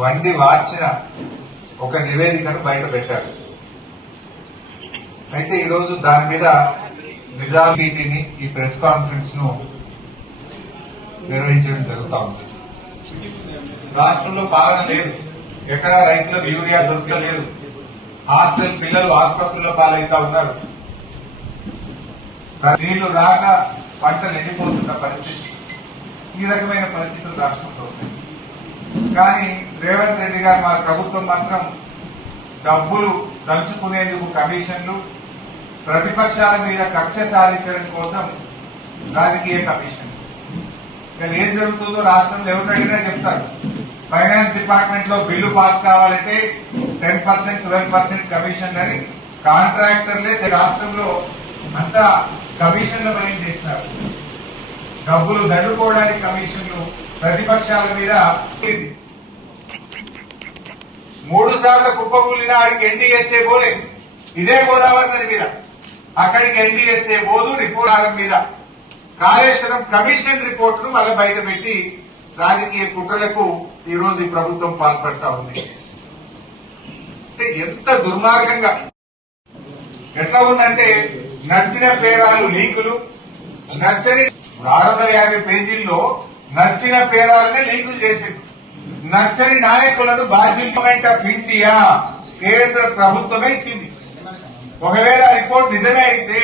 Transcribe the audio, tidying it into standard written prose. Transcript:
వండి వార్చిన ఒక నివేదికను బయట పెట్టారు. అయితే ఈరోజు దాని మీద నిజామీటిని ఈ ప్రెస్ కాన్ఫరెన్స్ ను నిర్వహించడం జరుగుతా ఉంది. రాష్ట్రంలో పాలన లేదు, ఎక్కడా రైతులకు యూరియా దొరకలేదు, హాస్టల్ పిల్లలు ఆసుపత్రుల్లో పాలవుతా ఉన్నారు, నీళ్లు రాక పంటలు ఎండిపోతున్న పరిస్థితి, ఈ రకమైన పరిస్థితులు రాష్ట్రంలో ఉన్నాయి. కానీ రేవంత్ రెడ్డి గారు మా ప్రభుత్వం మాత్రం డబ్బులు దంచుకునేందుకు కమిషన్లు, ప్రతిపక్షాల మీద కక్ష సాధించడం కోసం రాజకీయ కమిషన్. ఇక్కడ ఏం జరుగుతుందో రాష్ట్రంలో ఎవరు అడిగినా చెప్తారు. ఫైనాన్స్ డిపార్ట్మెంట్ లో బిల్లు పాస్ కావాలంటే 10%, 12% కమిషన్ అని కాంట్రాక్టర్లే రాష్ట్రంలో అంతా కమిషన్ల భయం చేసినారు. డబ్బులు దండుకోవడానికి కమిషన్లు, ప్రతిపక్షాల మీద 3 సార్లు కుప్పకూలిన ఆడికి ఎన్డీఎస్ఏ పోలే, ఇదే గోదావరి నది మీద అక్కడికి ఎన్డీఎస్ఏ పోదు. రిపోర్ట్ మీద కాళేశ్వరం కమిషన్ రిపోర్ట్ ను మళ్ళీ బయట పెట్టి రాజకీయ కుట్రలకు ఈ రోజు ఈ ప్రభుత్వం పాల్పడతా ఉంది. అంటే ఎంత దుర్మార్గంగా ఎట్లా ఉందంటే నచ్చిన పేరాలు లీకులు, నచ్చని 650 పేజీల్లో నచ్చిన పేరాలనే లీకులు చేసింది. నచ్చని నాయకులను బాధ్యులు గవర్నమెంట్ ఆఫ్ ఇండియా కేంద్ర ప్రభుత్వమే ఇచ్చింది. ఒకవేళ రిపోర్ట్ నిజమే అయితే